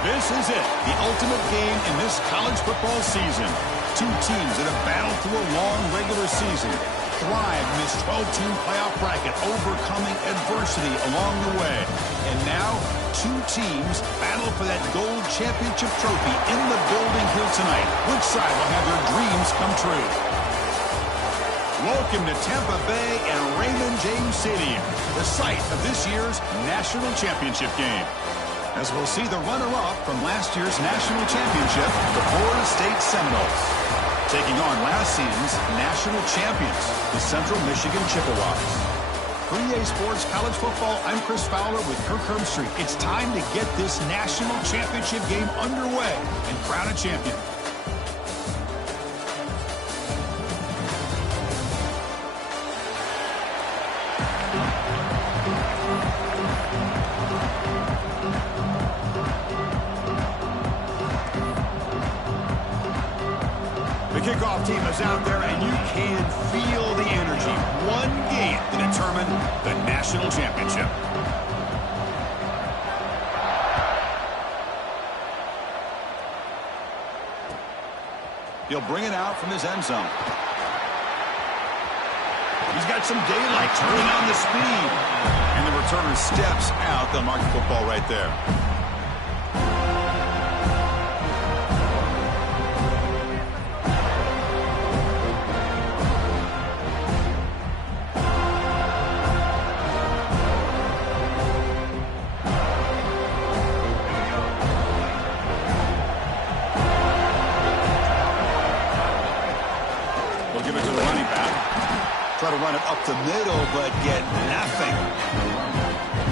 This is it, the ultimate game in this college football season. Two teams that have battled through a long regular season, thrive in this 12-team playoff bracket, overcoming adversity along the way. And now, two teams battle for that gold championship trophy in the building here tonight. Which side will have their dreams come true? Welcome to Tampa Bay and Raymond James Stadium, the site of this year's national championship game. As we'll see the runner-up from last year's national championship, the Florida State Seminoles, taking on last season's national champions, the Central Michigan Chippewas. For EA Sports College Football, I'm Chris Fowler with Kirk Herbstreit. It's time to get this national championship game underway and crown a champion. The kickoff team is out there, and you can feel the energy. One game to determine the national championship. He'll bring it out from his end zone. He's got some daylight, turning on the speed. And the returner steps out. They'll mark the football right there. Try to run it up the middle, but get nothing.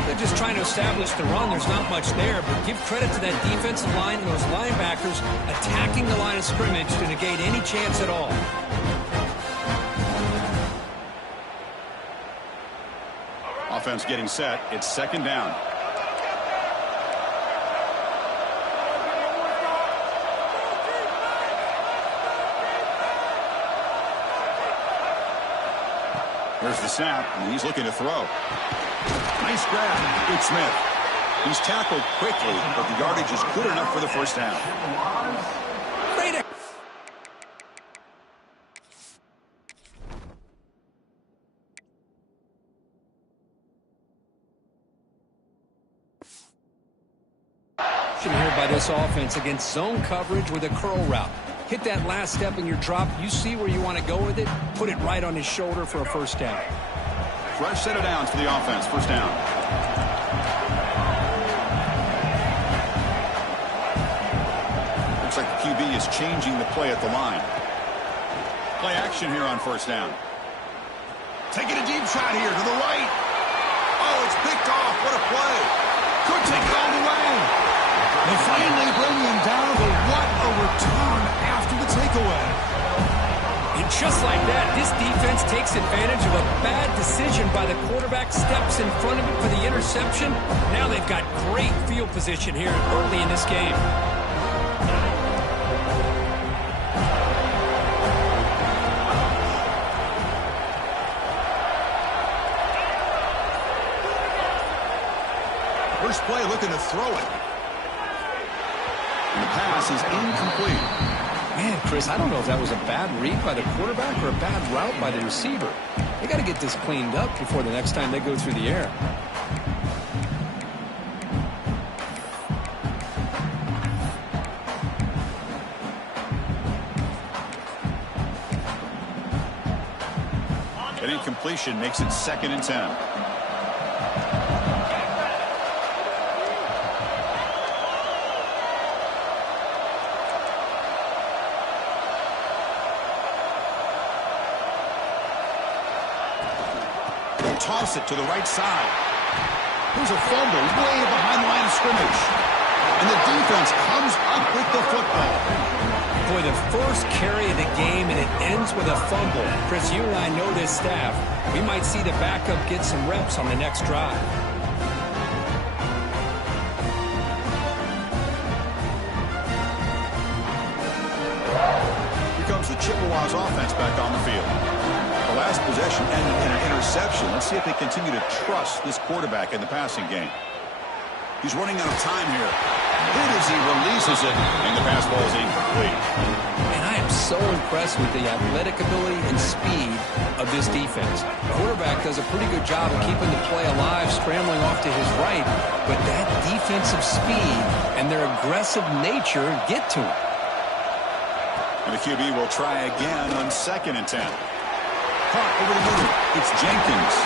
They're just trying to establish the run. There's not much there, but give credit to that defensive line and those linebackers attacking the line of scrimmage to negate any chance at all. Offense getting set. It's second down. Here's the snap, and he's looking to throw. Nice grab. Good Smith. He's tackled quickly, but the yardage is good enough for the first down. Great. Here by this offense against zone coverage with a curl route. Hit that last step in your drop. You see where you want to go with it. Put it right on his shoulder for a first down. Fresh set of downs for the offense. First down. Looks like the QB is changing the play at the line. Play action here on first down. Taking a deep shot here to the right. Oh, it's picked off. What a play. Could take it all the way. They finally bring him down, but what a return after the takeaway. And just like that, this defense takes advantage of a bad decision by the quarterback, steps in front of it for the interception. Now they've got great field position here early in this game. First play looking to throw it. And the pass is incomplete. Man, Chris, I don't know if that was a bad read by the quarterback or a bad route by the receiver. They got to get this cleaned up before the next time they go through the air. An incompletion makes it 2nd and 10. Toss it to the right side. Here's a fumble way behind the line of scrimmage. And the defense comes up with the football. Boy, the first carry of the game, and it ends with a fumble. Chris, you and I know this staff. We might see the backup get some reps on the next drive. Here comes the Chippewas offense back on the field. The last possession ended in an interception. Let's see if they continue to trust this quarterback in the passing game. He's running out of time here. Hit as he releases it, and the pass ball is incomplete. And I am so impressed with the athletic ability and speed of this defense. The quarterback does a pretty good job of keeping the play alive, scrambling off to his right, but that defensive speed and their aggressive nature get to him. And the QB will try again on 2nd and 10. Caught over the middle. It's Jenkins.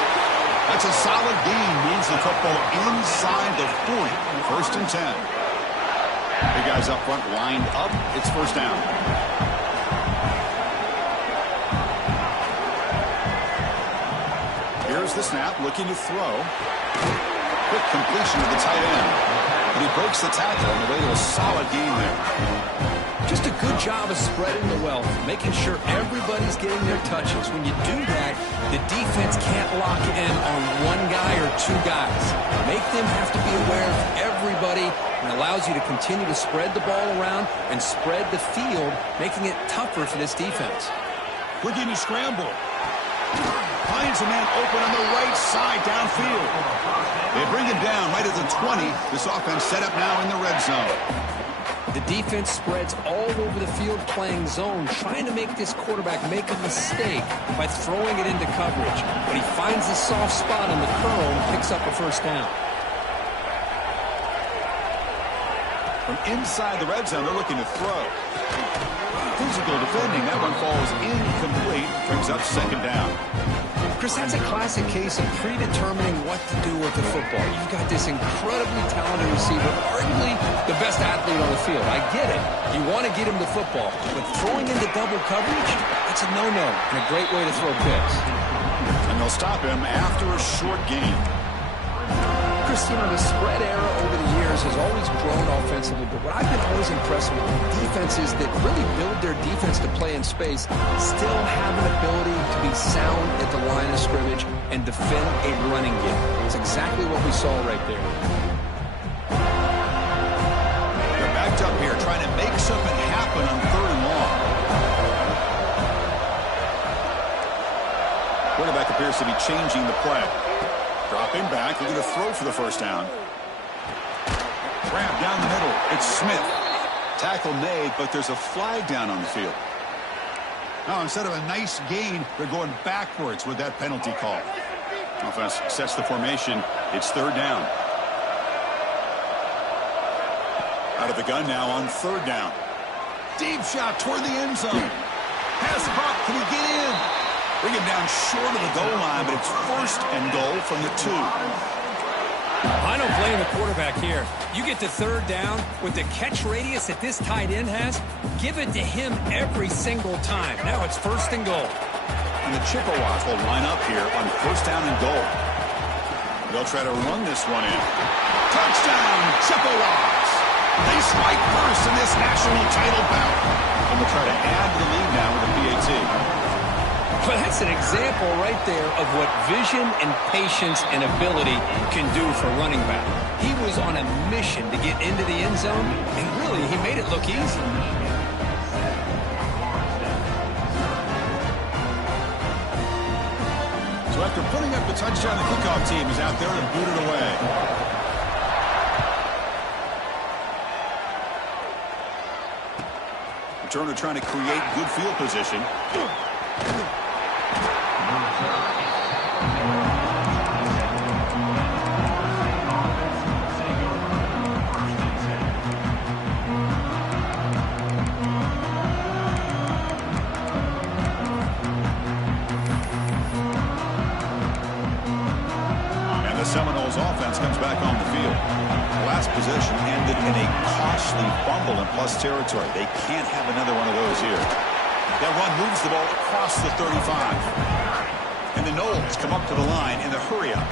That's a solid gain. Moves the football inside the 40. 1st and 10. The guys up front lined up. It's 1st down. Here's the snap, looking to throw. Quick completion to the tight end. And he breaks the tackle on the way to a solid gain there. Just a good job of spreading the wealth, making sure everybody's getting their touches. When you do that, the defense can't lock in on one guy or two guys. Make them have to be aware of everybody, and allows you to continue to spread the ball around and spread the field, making it tougher for this defense. Looking to scramble. Finds a man open on the right side downfield. They bring him down right at the 20. This offense set up now in the red zone. The defense spreads all over the field playing zone, trying to make this quarterback make a mistake by throwing it into coverage. But he finds the soft spot on the curl and picks up a 1st down. From inside the red zone, they're looking to throw. Physical defending. That one falls incomplete. Brings up 2nd down. Chris, that's a classic case of predetermining what to do with the football. You've got this incredibly talented receiver, arguably the best athlete on the field. I get it. You want to get him the football. But throwing into double coverage, that's a no-no and a great way to throw picks. And they'll stop him after a short gain. Chris, you know, the spread era over the years has always grown offensively, but what I've been always impressed with defenses that really build their defense to play in space still have an ability to be sound at the line of scrimmage and defend a running game. It's exactly what we saw right there. They're backed up here trying to make something happen on 3rd and long. Quarterback appears to be changing the play. Dropping back, looking to throw for the 1st down. Grab down the middle. It's Smith. Tackle made, but there's a flag down on the field. Now, instead of a nice gain, they're going backwards with that penalty call. Offense sets the formation. It's 3rd down. Out of the gun now on 3rd down. Deep shot toward the end zone. Pass caught. Can he get in? Bring him down short of the goal line, but it's 1st and goal from the 2. I don't blame the quarterback here. You get to 3rd down with the catch radius that this tight end has, give it to him every single time. Now it's 1st and goal. And the Chippewas will line up here on 1st down and goal. They'll try to run this one in. Touchdown, Chippewas! They strike first in this national title bout. And they'll try to add to the lead now with a PAT. But that's an example right there of what vision and patience and ability can do for running back. He was on a mission to get into the end zone, and really, he made it look easy. So after putting up the touchdown, the kickoff team is out there to boot it away. Returner trying to create good field position. Seminoles offense comes back on the field. Last possession ended in a costly fumble in plus territory. They can't have another one of those here. That run moves the ball across the 35. And the Noles come up to the line in the hurry-up.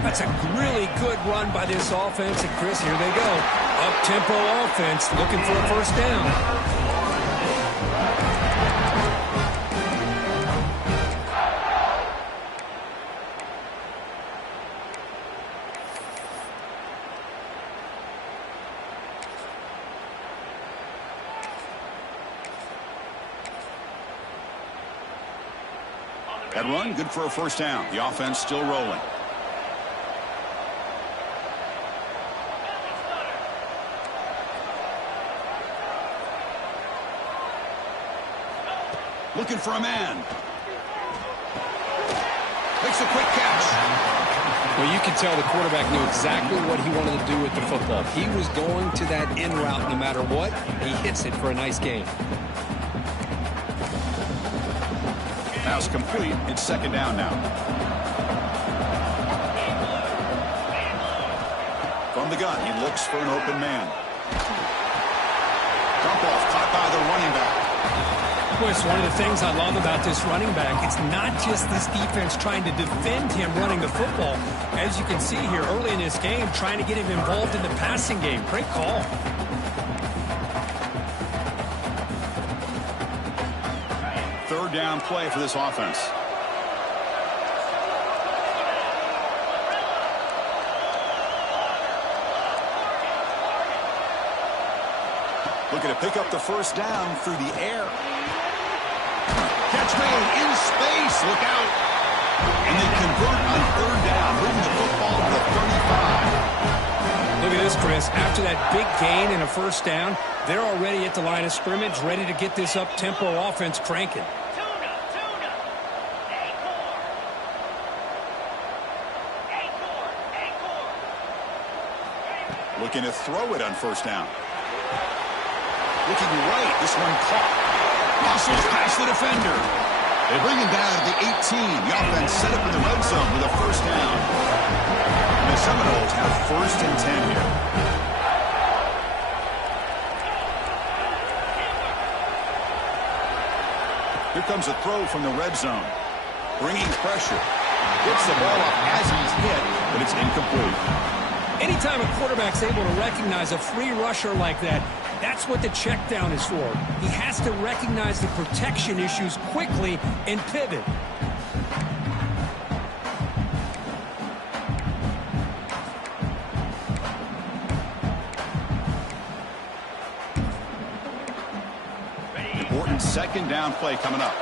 That's a really good run by this offense. And, Chris, here they go. Up-tempo offense looking for a 1st down. That run, good for a 1st down. The offense still rolling. Looking for a man. Makes a quick catch. Well, you can tell the quarterback knew exactly what he wanted to do with the football. He was going to that in route no matter what. He hits it for a nice gain. Pass complete. It's second down now. From the gun, he looks for an open man. Dump off caught by the running back. Well, it's one of the things I love about this running back. It's not just this defense trying to defend him running the football. As you can see here early in this game, trying to get him involved in the passing game. Great call. Third down play for this offense. Looking to pick up the first down through the air. Catch made in space. Look out. And they convert on third down, moving the football to the 35. Look at this, Chris. After that big gain and a first down, they're already at the line of scrimmage, ready to get this up-tempo offense cranking. Looking to throw it on first down. Looking right. This one caught. Muscles past the defender. They bring him down at the 18. The offense set up in the red zone with a first down. And the Seminoles have first and 10 here. Here comes a throw from the red zone. Bringing pressure. Gets the ball up as he's hit, but it's incomplete. Anytime a quarterback's able to recognize a free rusher like that, that's what the check down is for. He has to recognize the protection issues quickly and pivot. Important second down play coming up.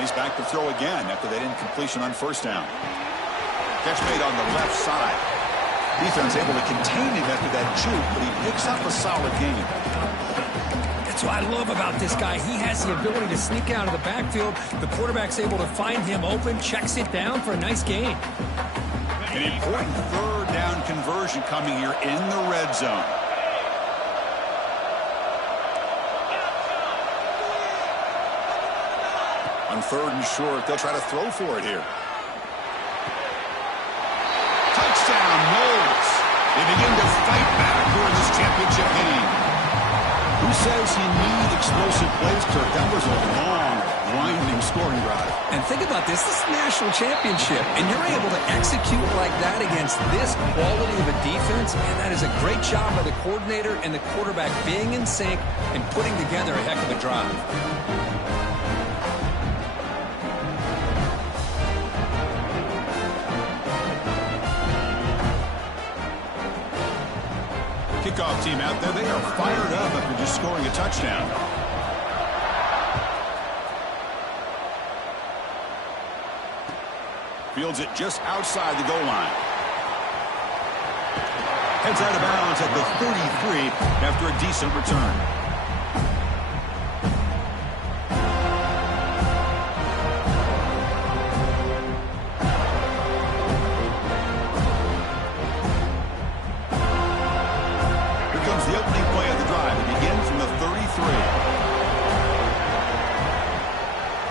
He's back to throw again after that incompletion on first down. Catch made on the left side. Defense able to contain him after that juke, but he picks up a solid gain. That's what I love about this guy. He has the ability to sneak out of the backfield. The quarterback's able to find him open, checks it down for a nice gain. An important third down conversion coming here in the red zone. On third and short, they'll try to throw for it here. Touchdown, Knowles. They begin to fight back here in this championship game. Who says you need explosive plays, Kirk? That was a long, winding scoring drive. And think about this. This is a national championship, and you're able to execute like that against this quality of a defense, and that is a great job by the coordinator and the quarterback being in sync and putting together a heck of a drive. Kickoff team out there, they are fired up after just scoring a touchdown. Fields it just outside the goal line. Heads out of bounds at the 33 after a decent return. The opening play of the drive. It begins from the 33.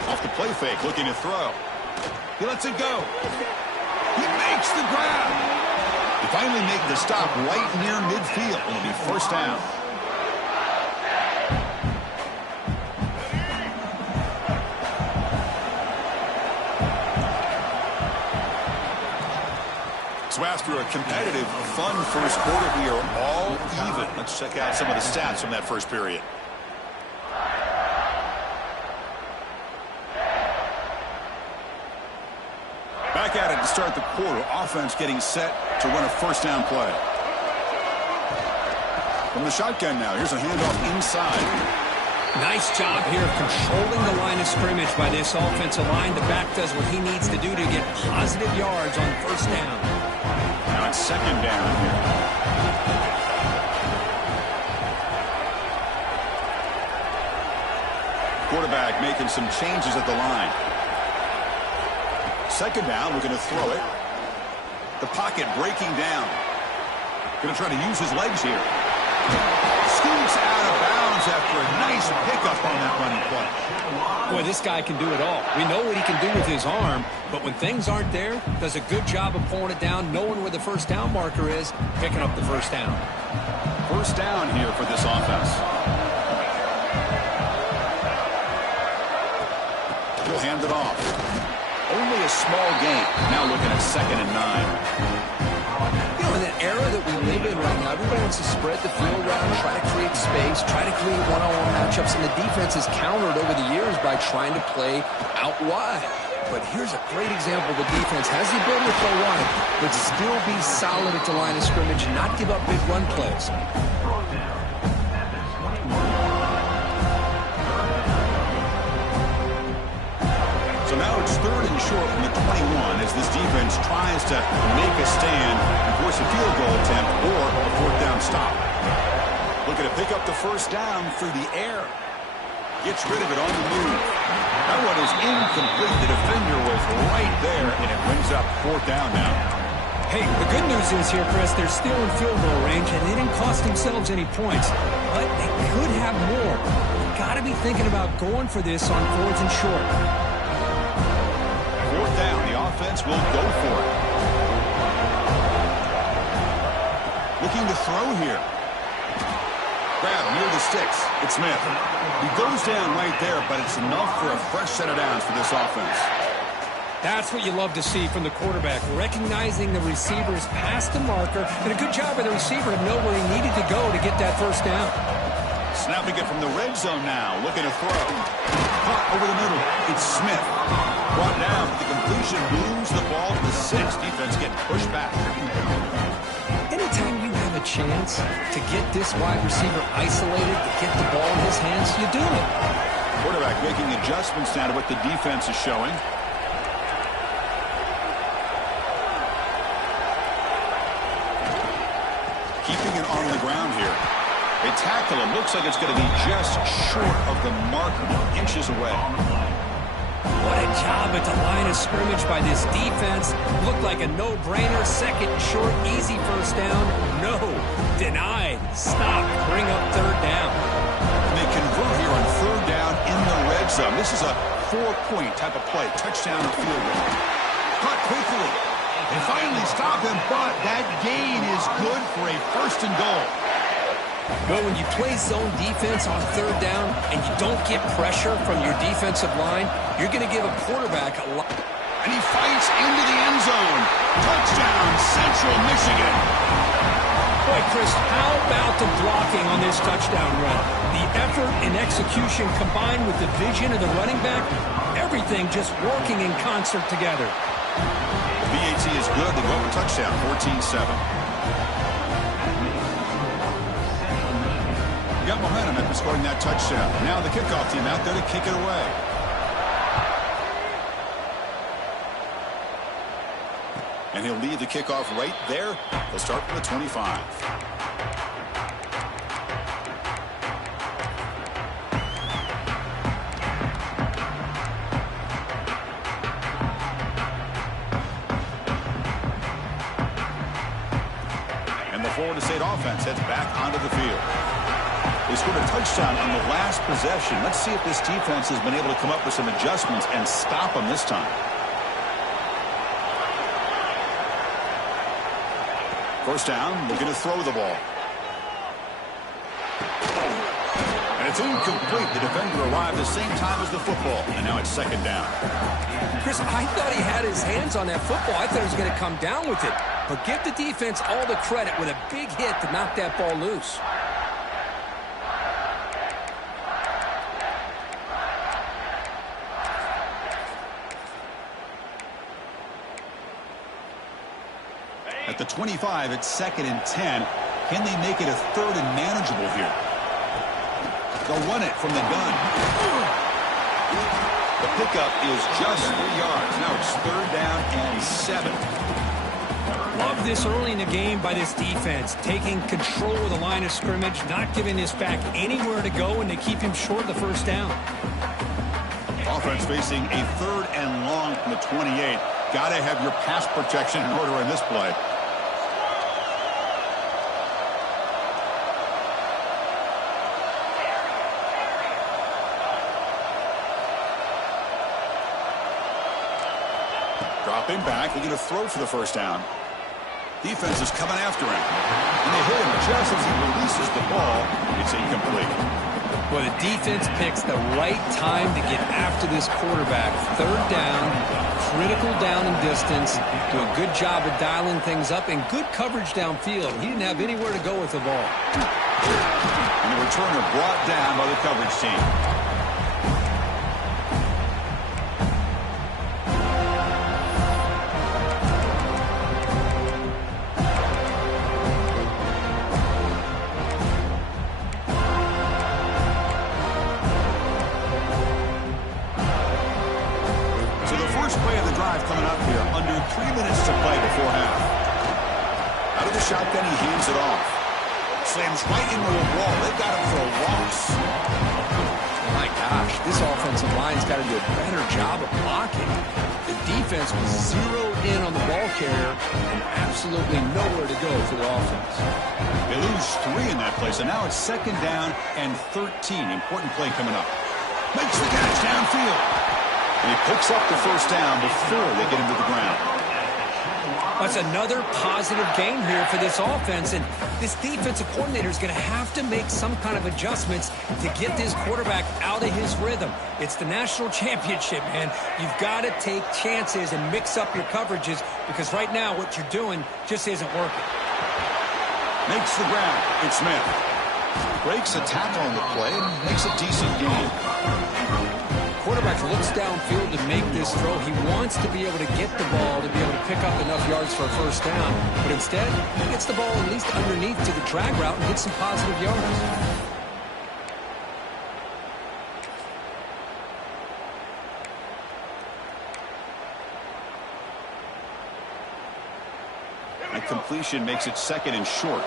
Off the play fake, looking to throw. He lets it go. He makes the grab. He finally made the stop right near midfield. It'll be first down. So after a competitive, fun first quarter, we are all even. Let's check out some of the stats from that first period. Back at it to start the quarter. Offense getting set to run a first down play. From the shotgun now. Here's a handoff inside. Nice job here of controlling the line of scrimmage by this offensive line. The back does what he needs to do to get positive yards on first down. Now it's second down here. Quarterback making some changes at the line. Second down, we're going to throw it. The pocket breaking down. Going to try to use his legs here. Scoots out of bounds after a nice pickup on that running play. Boy, this guy can do it all. We know what he can do with his arm, but when things aren't there, does a good job of pulling it down, knowing where the first down marker is, picking up the first down. First down here for this offense. He'll hand it off. Only a small gain. Now looking at 2nd and 9. You know, in that era that we live in right now, everybody wants to spread the field around, try to create space, try to create one-on-one matchups, and the defense has countered over the years by trying to play out wide. But here's a great example. The defense has the ability to throw wide, but still be solid at the line of scrimmage and not give up big run plays. So now it's 3rd and short from the 21 as this defense tries to make a stand and force a field goal attempt or a 4th down stop. Looking to pick up the first down through the air. Gets rid of it on the move. That one is incomplete. The defender was right there, and it brings up 4th down now. Hey, the good news is here, Chris, they're still in field goal range, and they didn't cost themselves any points. But they could have more. You've got to be thinking about going for this on 4th and short. 4th down, the offense will go for it. Looking to throw here. Grab near the sticks. It's Smith. He goes down right there, but it's enough for a fresh set of downs for this offense. That's what you love to see from the quarterback, recognizing the receiver's past the marker, and a good job by the receiver to know where he needed to go to get that first down. Snapping it from the red zone now, looking to throw. Caught over the middle. It's Smith. Brought down. The completion moves the ball to the 6. Defense getting pushed back. Anytime you have a chance to get this wide receiver isolated, to get the ball in his hands, you do it. Quarterback making adjustments now to what the defense is showing. Keeping it on the ground here. They tackle him. Looks like it's going to be just short of the marker, inches away. What a job at the line of scrimmage by this defense. Looked like a no-brainer. 2nd and short, easy first down. No. Denied. Stop. Bring up 3rd down. And they convert here on 3rd down in the red zone. This is a 4-point type of play. Touchdown or field goal. Cut quickly. They finally stop him, but that gain is good for a 1st and goal. Well, when you play zone defense on 3rd down and you don't get pressure from your defensive line, you're going to give a quarterback a lot. And he fights into the end zone. Touchdown, Central Michigan. Boy, Chris, how about the blocking on this touchdown run? The effort and execution combined with the vision of the running back, everything just working in concert together. The BAT is good. They go for touchdown, 14-7. Got momentum after scoring that touchdown. Now the kickoff team out there to kick it away. And he'll leave the kickoff right there. He'll start from the 25. And the Florida State offense heads back onto the field. They scored a touchdown on the last possession. Let's see if this defense has been able to come up with some adjustments and stop them this time. First down, looking to throw the ball. And it's incomplete. The defender arrived the same time as the football, and now it's 2nd down. Chris, I thought he had his hands on that football. I thought he was going to come down with it. But give the defense all the credit with a big hit to knock that ball loose. At the 25, it's 2nd and 10. Can they make it a 3rd and manageable here? They'll run it from the gun. The pickup is just 3 yards. Now it's 3rd down and 7. Love this early in the game by this defense, taking control of the line of scrimmage, not giving this back anywhere to go, and to keep him short of the 1st down. Offense facing a 3rd and long from the 28. Got to have your pass protection in order in this play. Dropping back, looking to throw for the 1st down. Defense is coming after him. And they hit him just as he releases the ball. It's incomplete. Well, the defense picks the right time to get after this quarterback. 3rd down, critical down and distance. Do a good job of dialing things up, and good coverage downfield. He didn't have anywhere to go with the ball. And the returner brought down by the coverage team. Coming up here, under 3 minutes to play before half. Out of the shotgun, he hands it off. Slams right into a wall. They've got him for a loss. My gosh, this offensive line's got to do a better job of blocking. The defense was zeroed in on the ball carrier and absolutely nowhere to go for the offense. They lose 3 in that play, so now it's 2nd down and 13. Important play coming up. Makes the catch downfield. And he picks up the 1st down before they get him to the ground. That's another positive game here for this offense, and this defensive coordinator is going to have to make some kind of adjustments to get this quarterback out of his rhythm. It's the national championship, man. You've got to take chances and mix up your coverages, because right now what you're doing just isn't working. Makes the ground. It's Smith. Breaks a tackle on the play and makes a decent gain. Quarterback looks downfield to make this throw. He wants to be able to get the ball to be able to pick up enough yards for a 1st down. But instead, he gets the ball at least underneath to the drag route and gets some positive yards. That completion makes it 2nd and short.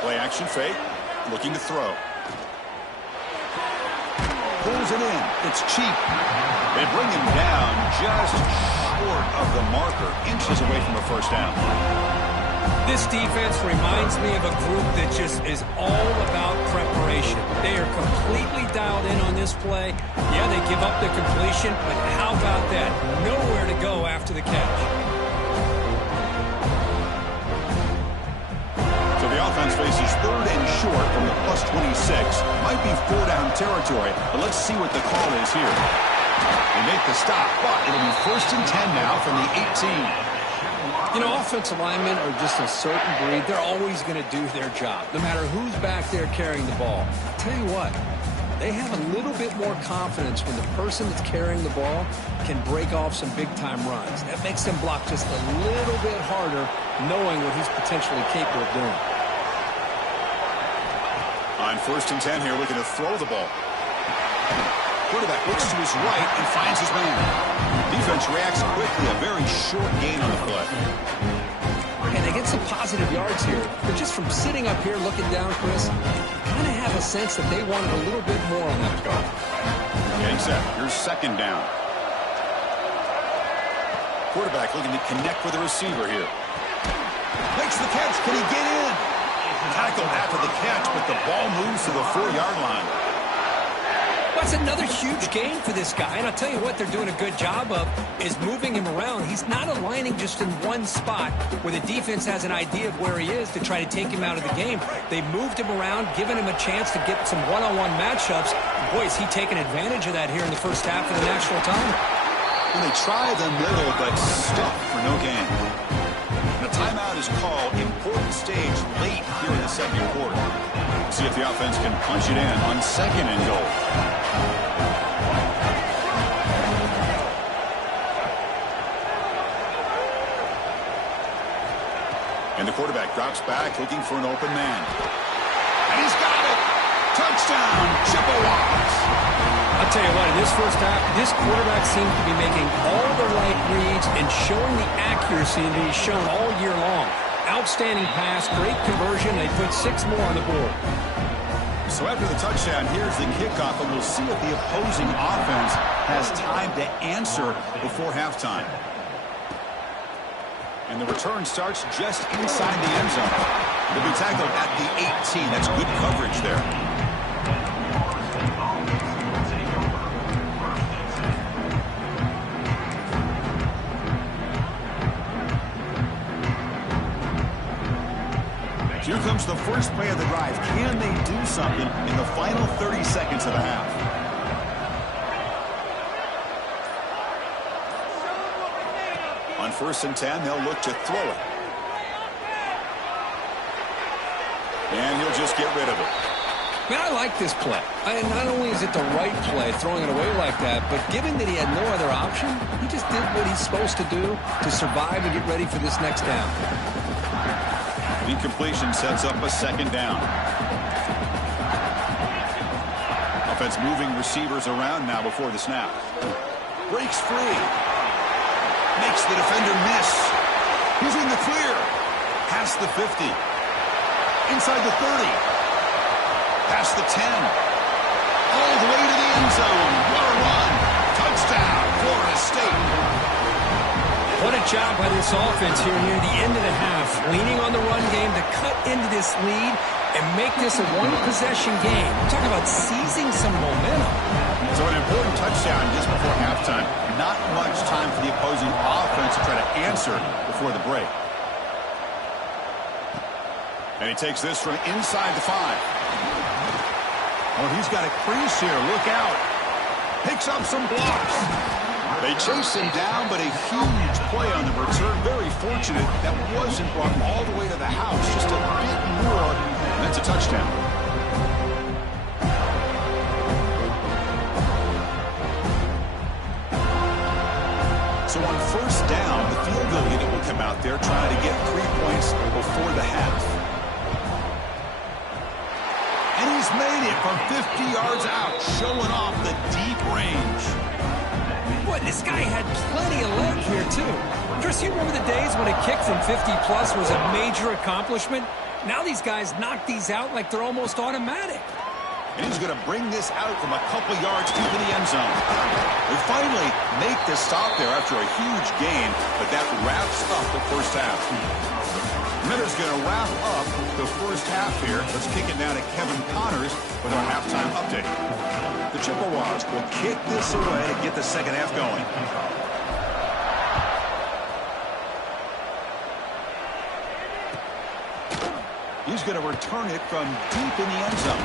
Play action fake, looking to throw. Pulls it in. It's cheap. They bring him down just short of the marker, inches away from a 1st down. This defense reminds me of a group that just is all about preparation. They are completely dialed in on this play. Yeah, they give up the completion, but how about that? Nowhere to go after the catch. The offense faces 3rd and short from the +26. Might be 4-down territory, but let's see what the call is here. They make the stop, but it'll be 1st and 10 now from the 18. You know, offensive linemen are just a certain breed. They're always going to do their job, no matter who's back there carrying the ball. I'll tell you what, they have a little bit more confidence when the person that's carrying the ball can break off some big-time runs. That makes them block just a little bit harder, knowing what he's potentially capable of doing. On 1st and 10 here, looking to throw the ball. Quarterback looks to his right and finds his man. Defense reacts quickly. A very short gain on the play. And they get some positive yards here. But just from sitting up here looking down, Chris, kind of have a sense that they wanted a little bit more on that play. Getting set. Here's 2nd down. Quarterback looking to connect with the receiver here. Makes the catch. Can he get in? Tackled after the catch, but the ball moves to the 4-yard line. That's another huge gain for this guy. And I'll tell you what they're doing a good job of is moving him around. He's not aligning just in one spot where the defense has an idea of where he is to try to take him out of the game. They moved him around, given him a chance to get some one-on-one matchups. Boy, is he taking advantage of that here in the 1st half of the national title. When they try the middle, but stuck for no gain. And a timeout is called. Important stage late here in the 2nd quarter. See if the offense can punch it in on 2nd and goal. And the quarterback drops back looking for an open man. And he's got it! Touchdown, Chippewas! I'll tell you what, in this first half, this quarterback seems to be making all the right reads and showing the accuracy that he's shown all year long. Outstanding pass, great conversion. They put 6 more on the board. So after the touchdown, here's the kickoff, and we'll see if the opposing offense has time to answer before halftime. And the return starts just inside the end zone. They'll be tackled at the 18. That's good coverage there. Here comes the first play of the drive. Can they do something in the final 30 seconds of the half? On 1st and 10, they'll look to throw it. And he'll just get rid of it. Man, I like this play. Not only is it the right play, throwing it away like that, but given that he had no other option, he just did what he's supposed to do to survive and get ready for this next down. Incompletion sets up a 2nd down. Offense moving receivers around now before the snap. Breaks free. Makes the defender miss. He's in the clear. Past the 50. Inside the 30. Past the 10. All the way to the end zone. What a run. Touchdown, Florida State. What a job by this offense here near the end of the half, leaning on the run game to cut into this lead and make this a one-possession game. We're talking about seizing some momentum. So an important touchdown just before halftime. Not much time for the opposing offense to try to answer before the break. And he takes this from inside the 5. Oh, he's got a crease here. Look out. Picks up some blocks. They chase him down, but a huge play on the return. Very fortunate that wasn't brought all the way to the house. Just a bit more, and that's a touchdown. So on 1st down, the field goal unit will come out there trying to get 3 points before the half. And he's made it from 50 yards out, showing off the deep range. Boy, this guy had plenty of leg here, too. Chris, you remember the days when a kick from 50-plus was a major accomplishment? Now these guys knock these out like they're almost automatic. And he's going to bring this out from a couple yards deep in the end zone. They finally make this stop there after a huge gain, but that wraps up the first half. Miller's going to wrap up the first half here. Let's kick it now to Kevin Connors with our halftime update. The Chippewas will kick this away to get the second half going. He's going to return it from deep in the end zone.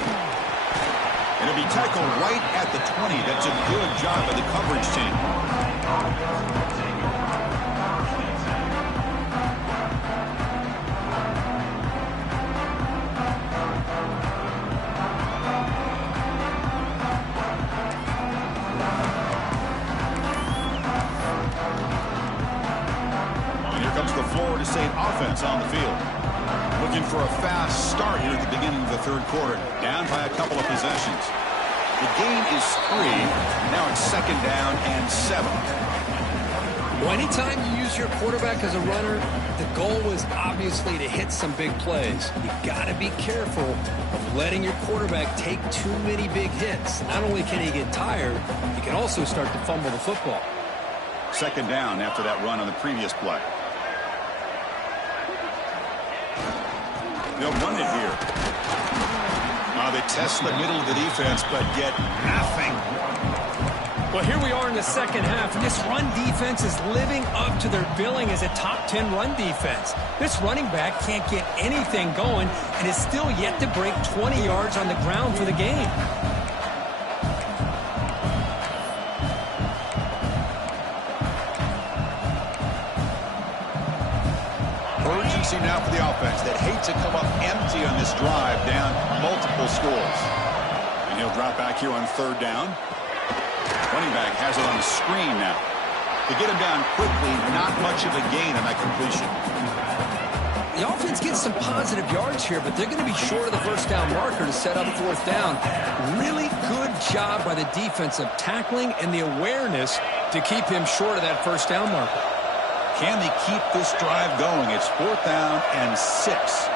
And it'll be tackled right at the 20. That's a good job by the coverage team. Florida State offense on the field. Looking for a fast start here at the beginning of the 3rd quarter. Down by a couple of possessions. The gain is 3. Now it's 2nd down and 7. Well, anytime you use your quarterback as a runner, the goal is obviously to hit some big plays. You got to be careful of letting your quarterback take too many big hits. Not only can he get tired, he can also start to fumble the football. 2nd down after that run on the previous play. They'll run it here. They test the middle of the defense, but get nothing. Well, here we are in the second half, and this run defense is living up to their billing as a top 10 run defense. This running back can't get anything going and is still yet to break 20 yards on the ground for the game. Urgency now for the offense that hate to come up empty on this drive, down multiple scores. And he'll drop back here on 3rd down. Running back has it on the screen now. To get him down quickly, not much of a gain on that completion. The offense gets some positive yards here, but they're going to be short of the first down marker to set up fourth down. Really good job by the defense of tackling and the awareness to keep him short of that first down marker. Can they keep this drive going? It's 4th down and 6.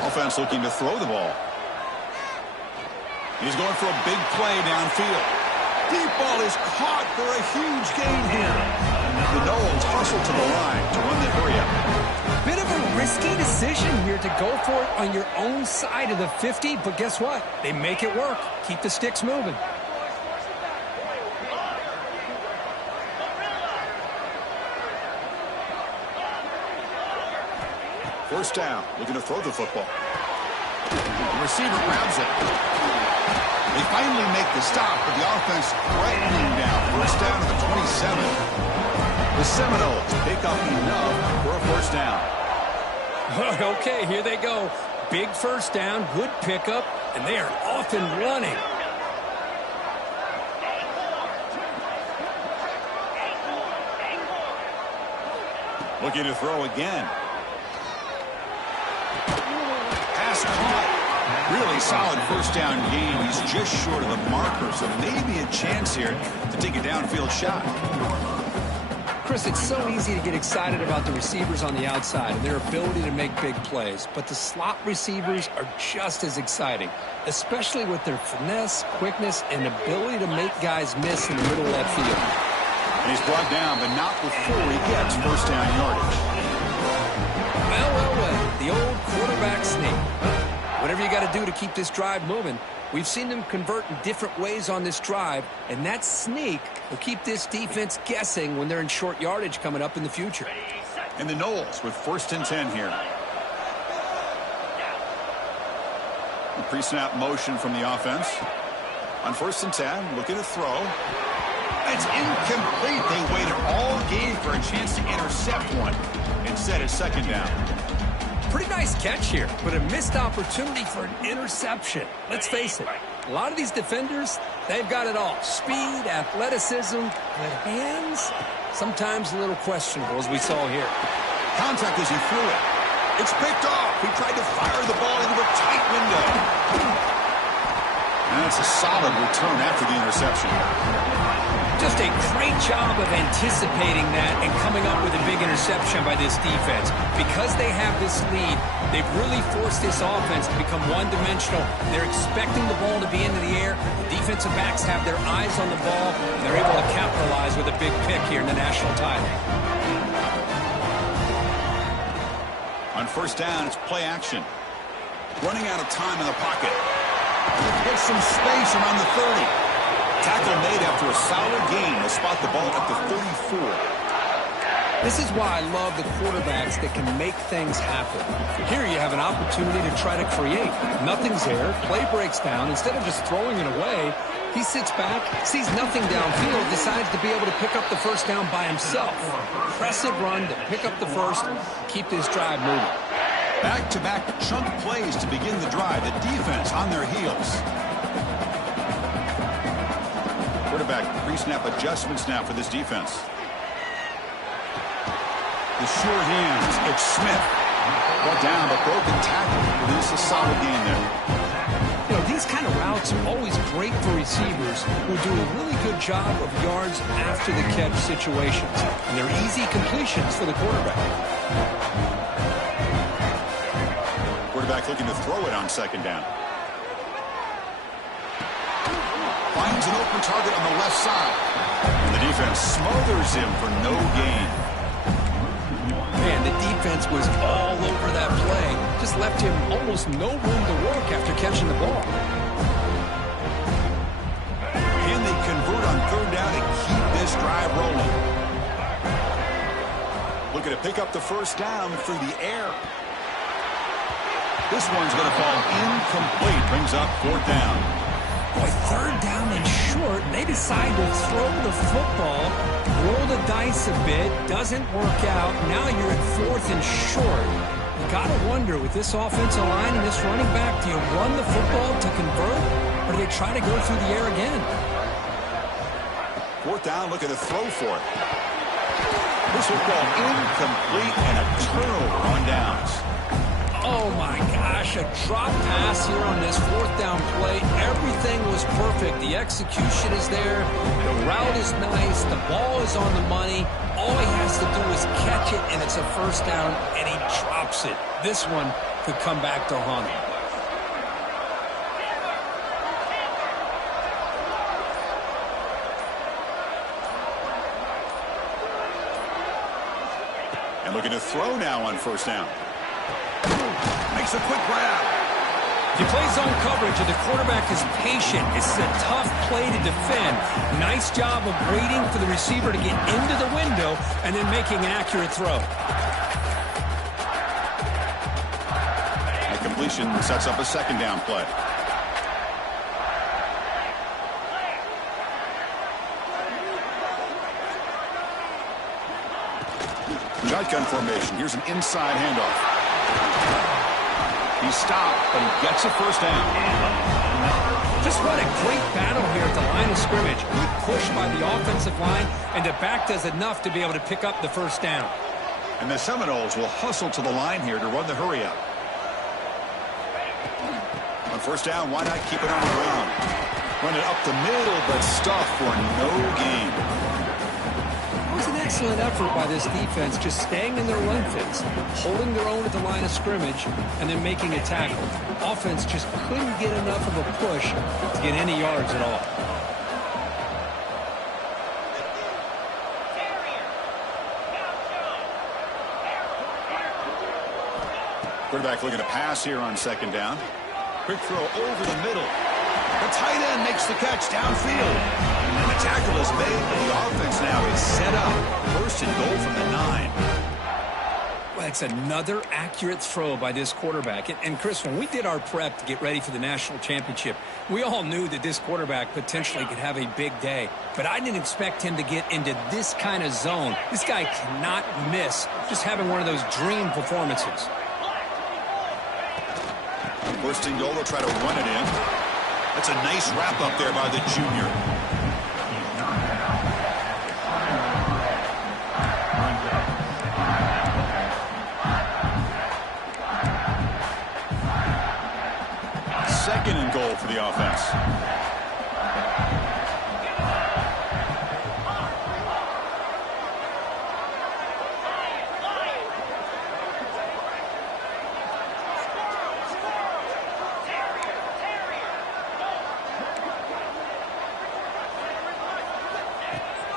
Offense looking to throw the ball. He's going for a big play downfield. Deep ball is caught for a huge gain here. The Noles hustle to the line to run the hurry up. Bit of a risky decision here to go for it on your own side of the 50, but guess what? They make it work. Keep the sticks moving. First down, looking to throw the football. The receiver grabs it. They finally make the stop, but the offense threatening now. First down to the 27. The Seminoles pick up enough for a first down. Okay, here they go. Big first down, good pickup, and they are off and running. Looking to throw again. Pass caught. Really solid first down gain. He's just short of the marker, so maybe a chance here to take a downfield shot. Chris, it's so easy to get excited about the receivers on the outside and their ability to make big plays, but the slot receivers are just as exciting, especially with their finesse, quickness, and ability to make guys miss in the middle of that field. And he's brought down, but not before he gets first down yardage. Well, the old quarterback sneak. Whatever you got to do to keep this drive moving. We've seen them convert in different ways on this drive, and that sneak will keep this defense guessing when they're in short yardage coming up in the future. And the Noles with 1st and 10 here. The pre-snap motion from the offense. On 1st and 10, looking to throw. It's incomplete. They waited all game for a chance to intercept one. Instead, it's 2nd down. Pretty nice catch here, but a missed opportunity for an interception. Let's face it, a lot of these defenders, they've got it all. Speed, athleticism, good hands, sometimes a little questionable, as we saw here. Contact as he threw it. It's picked off. He tried to fire the ball into a tight window. And it's a solid return after the interception. Just a great job of anticipating that and coming up with a big interception by this defense. Because they have this lead, they've really forced this offense to become one-dimensional. They're expecting the ball to be into the air. The defensive backs have their eyes on the ball, and they're able to capitalize with a big pick here in the national title. On 1st down, it's play action. Running out of time in the pocket. Gets some space around the 30. Tackle made after a solid gain to spot the ball at the 34. This is why I love the quarterbacks that can make things happen. Here you have an opportunity to try to create. Nothing's there. Play breaks down. Instead of just throwing it away, he sits back, sees nothing downfield, decides to be able to pick up the first down by himself. Impressive run to pick up the first, keep this drive moving. Back-to-back chunk plays to begin the drive. The defense on their heels. Quarterback pre-snap adjustments now for this defense. The sure hands. It's Smith. Brought down, but broken tackle. Produces a solid gain there. You know, these kind of routes are always great for receivers who do a really good job of yards after the catch situations. And they're easy completions for the quarterback. Quarterback looking to throw it on 2nd down. Finds an open target on the left side. And the defense smothers him for no gain. Man, the defense was all over that play. Just left him almost no room to work after catching the ball. Can they convert on 3rd down and keep this drive rolling? Looking to pick up the first down through the air. This one's going to fall incomplete. Brings up 4th down. Boy, third down and short. They decide to throw the football, roll the dice a bit, doesn't work out. Now you're at fourth and short. You got to wonder, with this offensive line and this running back, do you run the football to convert, or do they try to go through the air again? Fourth down, looking to throw for it. This football incomplete and a turnover on downs. Oh my gosh, a drop pass here on this fourth down play. Everything was perfect. The execution is there. The route is nice. The ball is on the money. All he has to do is catch it, and it's a first down, and he drops it. This one could come back to haunt him. And looking to throw now on first down. Makes a quick grab. If you play zone coverage and the quarterback is patient, this is a tough play to defend. Nice job of waiting for the receiver to get into the window and then making an accurate throw. That completion sets up a second down play. Shotgun formation. Here's an inside handoff. He stopped, but he gets a first down. Just what a great battle here at the line of scrimmage. Good push by the offensive line, and the back does enough to be able to pick up the first down. And the Seminoles will hustle to the line here to run the hurry up. On first down, why not keep it on the ground? Run it up the middle, but stuffed for no gain. It was an excellent effort by this defense, just staying in their run fits, holding their own at the line of scrimmage, and then making a tackle. Offense just couldn't get enough of a push to get any yards at all. Quarterback looking to pass here on second down. Quick throw over the middle. The tight end makes the catch downfield. And the tackle is made, and the offense now is set up. First and goal from the 9. Well, it's another accurate throw by this quarterback. And Chris, when we did our prep to get ready for the national championship, we all knew that this quarterback potentially could have a big day. But I didn't expect him to get into this kind of zone. This guy cannot miss just having one of those dream performances. First and goal, they'll try to run it in. That's a nice wrap up there by the junior. Second and goal for the offense.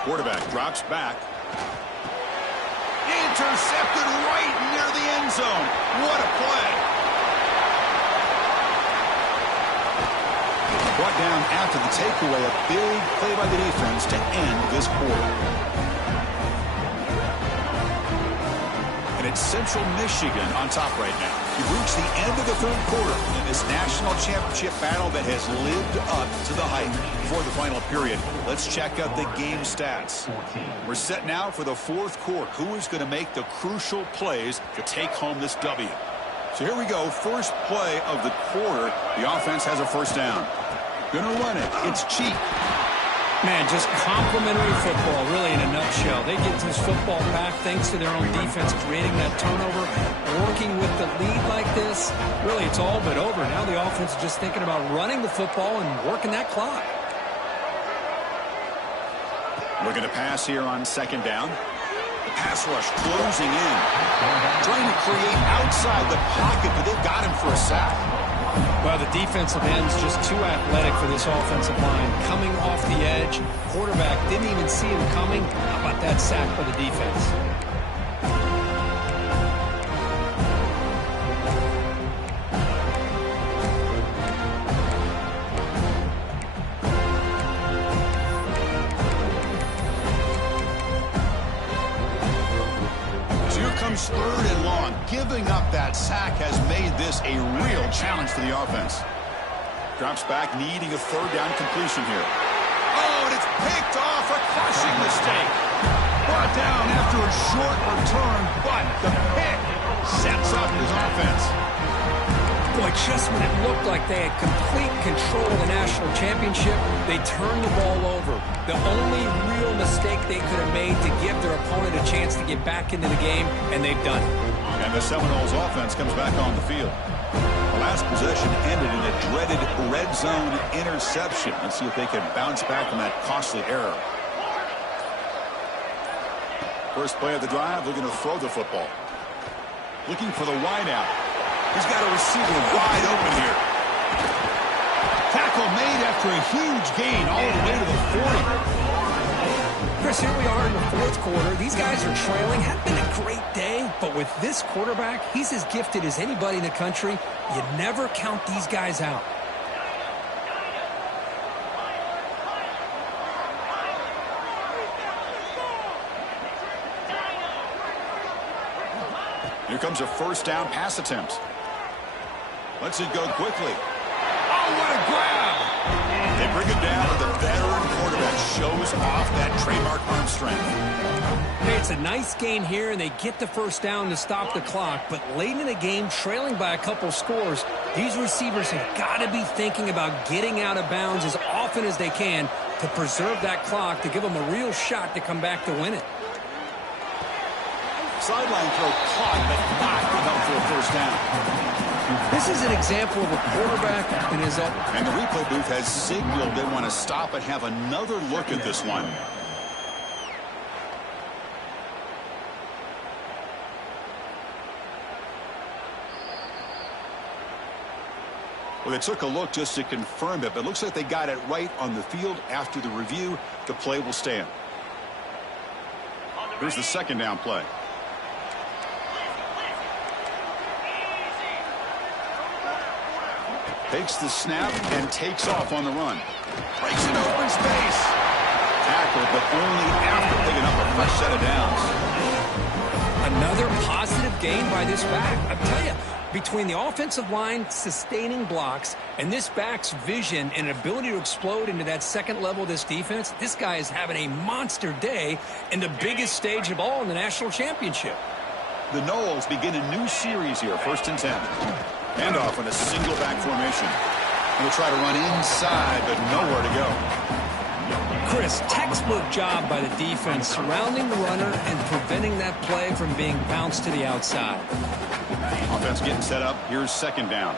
Quarterback drops back. Intercepted right near the end zone. What a play. Brought down after the takeaway. A big play by the defense to end this quarter. And it's Central Michigan on top right now. We've reached the end of the third quarter in this national championship battle that has lived up to the hype. Before the final period, let's check out the game stats. We're set now for the fourth quarter. Who is going to make the crucial plays to take home this W? So here we go. First play of the quarter. The offense has a first down. Going to run it. It's cheap. Man, just complimentary football, really, in a nutshell. They get this football back thanks to their own defense, creating that turnover, working with the lead like this. Really, it's all but over. Now the offense is just thinking about running the football and working that clock. Looking to pass here on second down. The pass rush closing in. Trying to create outside the pocket, but they've got him for a sack. Well, the defensive end's just too athletic for this offensive line. Coming off the edge, quarterback didn't even see him coming. How about that sack by the defense? Third and long. Giving up that sack has made this a real challenge for the offense. Drops back, needing a third down completion here. Oh, and it's picked off. A crushing mistake. Brought down after a short return, but the pick sets up his offense. Boy, just when it looked like they had complete control of the national championship, they turned the ball over. The only real mistake they could have made to give their opponent a chance to get back into the game, and they've done it. And the Seminoles offense comes back on the field. The last possession ended in a dreaded red zone interception. Let's see if they can bounce back from that costly error. First play of the drive, looking to throw the football. Looking for the wideout. He's got a receiver wide open here. Tackle made after a huge gain all the way to the 40. Chris, here we are in the fourth quarter. These guys are trailing. Had been a great day, but with this quarterback, he's as gifted as anybody in the country. You never count these guys out. Here comes a first down pass attempt. Lets it go quickly. Oh, what a grab! They bring it down, and the veteran quarterback shows off that trademark arm strength. Hey, it's a nice gain here, and they get the first down to stop the clock. But late in the game, trailing by a couple scores, these receivers have got to be thinking about getting out of bounds as often as they can to preserve that clock, to give them a real shot to come back to win it. Sideline throw caught, but not enough for a first down. This is an example of a quarterback in his own. And the replay booth has signaled they want to stop and have another look at this one. Well, they took a look just to confirm it, but it looks like they got it right on the field. After the review, the play will stand. Here's the second down play. Takes the snap and takes off on the run. Breaks an open space. Tackle, but only after picking up a fresh set of downs. Another positive gain by this back. I tell you, between the offensive line sustaining blocks and this back's vision and ability to explode into that second level of this defense, this guy is having a monster day in the biggest stage of all in the national championship. The Noles begin a new series here, 1st and 10. Handoff in a single back formation. They'll try to run inside, but nowhere to go. Chris, textbook job by the defense surrounding the runner and preventing that play from being bounced to the outside. Offense getting set up. Here's second down.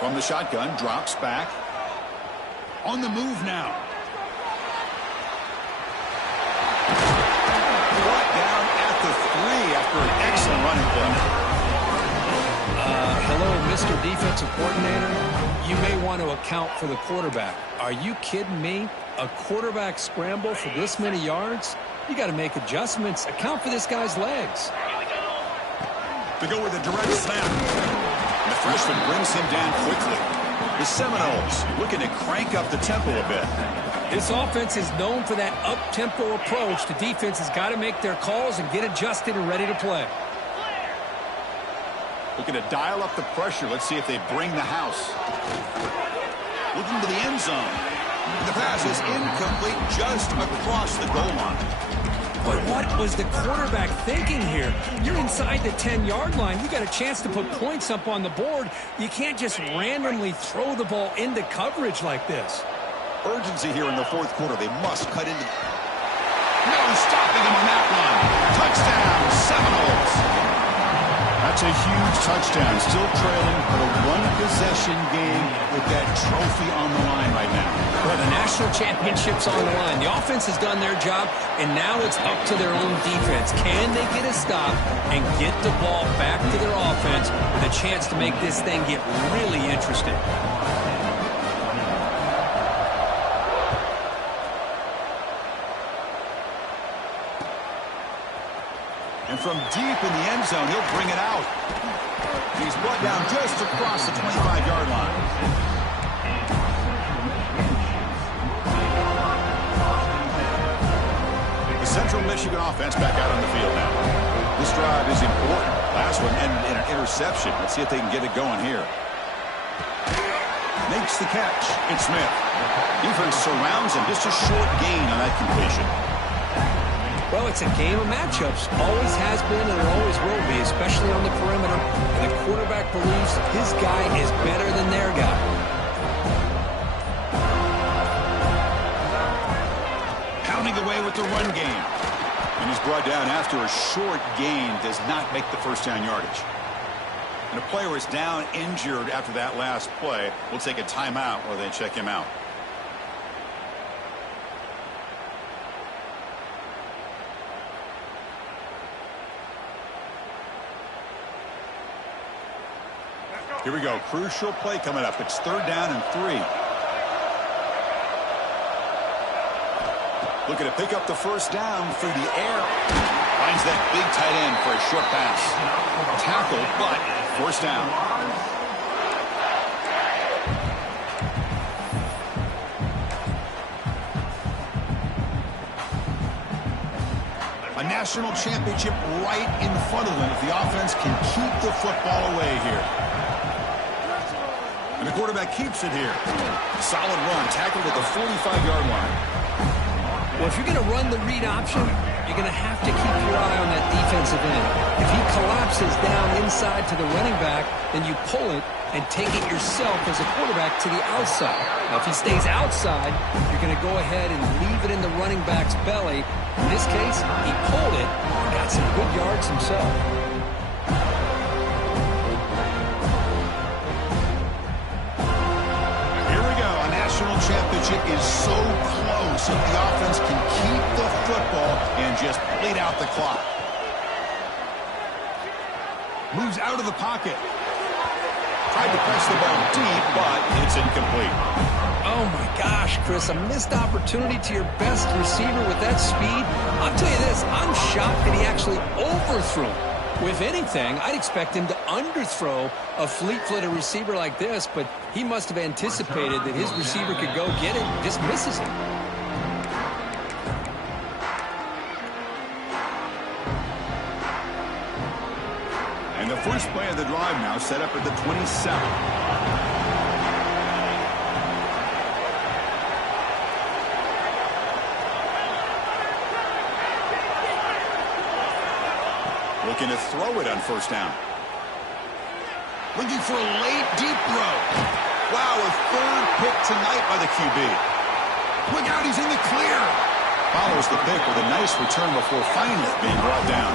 From the shotgun, drops back. On the move now. Brought down at the 3 after an excellent running play. Hello, Mr. Defensive Coordinator. You may want to account for the quarterback. Are you kidding me? A quarterback scramble for this many yards? You got to make adjustments. Account for this guy's legs. To go with a direct snap. And the freshman brings him down quickly. The Seminoles looking to crank up the tempo a bit. This offense is known for that up-tempo approach. The defense has got to make their calls and get adjusted and ready to play. Looking to dial up the pressure. Let's see if they bring the house. Looking to the end zone. The pass is incomplete just across the goal line. But what was the quarterback thinking here? You're inside the 10-yard line. You got a chance to put points up on the board. You can't just randomly throw the ball into coverage like this. Urgency here in the fourth quarter. They must cut into... No stopping him on that one. Touchdown, Seminoles. That's a huge touchdown. Still trailing, but a one-possession game with that trophy on the line right now. Well, the national championship's on the line. The offense has done their job, and now it's up to their own defense. Can they get a stop and get the ball back to their offense with a chance to make this thing get really interesting? And from deep in the end zone, he'll bring it out. He's brought down just across the 25-yard line. The Central Michigan offense back out on the field now. This drive is important. Last one ended in an interception. Let's see if they can get it going here. Makes the catch. It's Smith. Defense surrounds him. Just a short gain on that completion. Well, it's a game of matchups. Always has been and it always will be, especially on the perimeter. And the quarterback believes his guy is better than their guy. Pounding away with the run game. And he's brought down after a short gain. Does not make the first down yardage. And a player is down injured after that last play. We'll take a timeout while they check him out. Here we go. Crucial play coming up. It's 3rd down and 3. Looking to pick up the first down through the air. Finds that big tight end for a short pass. Tackle, but first down. A national championship right in front of them if the offense can keep the football away here. And the quarterback keeps it here. Solid run, tackled at the 45-yard line. Well, if you're going to run the read option, you're going to have to keep your eye on that defensive end. If he collapses down inside to the running back, then you pull it and take it yourself as a quarterback to the outside. Now, if he stays outside, you're going to go ahead and leave it in the running back's belly. In this case, he pulled it and got some good yards himself. Championship is so close if the offense can keep the football and just bleed out the clock. Moves out of the pocket. Tried to press the ball deep, but it's incomplete. Oh my gosh, Chris, a missed opportunity to your best receiver with that speed. I'll tell you this, I'm shocked that he actually overthrew. With anything, I'd expect him to underthrow a fleet-footed receiver like this, but he must have anticipated that his receiver could go get it, just misses him. And the first play of the drive now set up at the 27. Looking to throw it on first down. Looking for a late, deep throw. Wow, a 3rd pick tonight by the QB. Look out, he's in the clear. Follows the pick with a nice return before finally being brought down.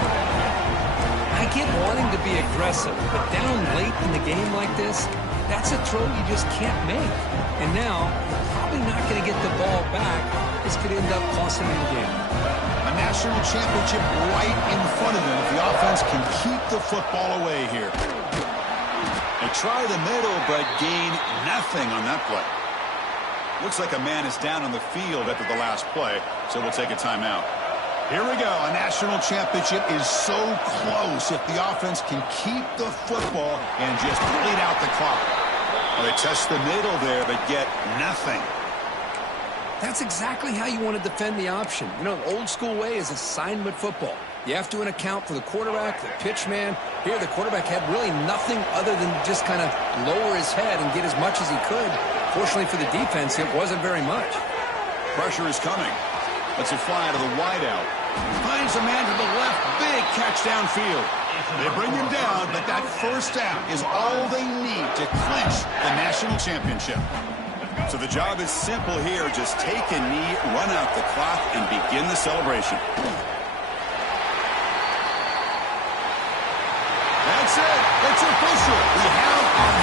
I get wanting to be aggressive, but down late in the game like this, that's a throw you just can't make. And now, probably not going to get the ball back. This could end up costing him the game. A national championship right in front of them if the offense can keep the football away here. They try the middle, but gain nothing on that play. Looks like a man is down on the field after the last play, so we'll take a timeout. Here we go. A national championship is so close if the offense can keep the football and just bleed out the clock. Well, they test the middle there, but get nothing. That's exactly how you want to defend the option. You know, the old school way is assignment football. You have to account for the quarterback, the pitch man. Here, the quarterback had really nothing other than just kind of lower his head and get as much as he could. Fortunately for the defense, it wasn't very much. Pressure is coming. Lets it fly out of the wideout. Finds a man to the left. Big catch downfield. They bring him down, but that first down is all they need to clinch the national championship. So the job is simple here. Just take a knee, run out the clock, and begin the celebration. That's it. It's official. We have our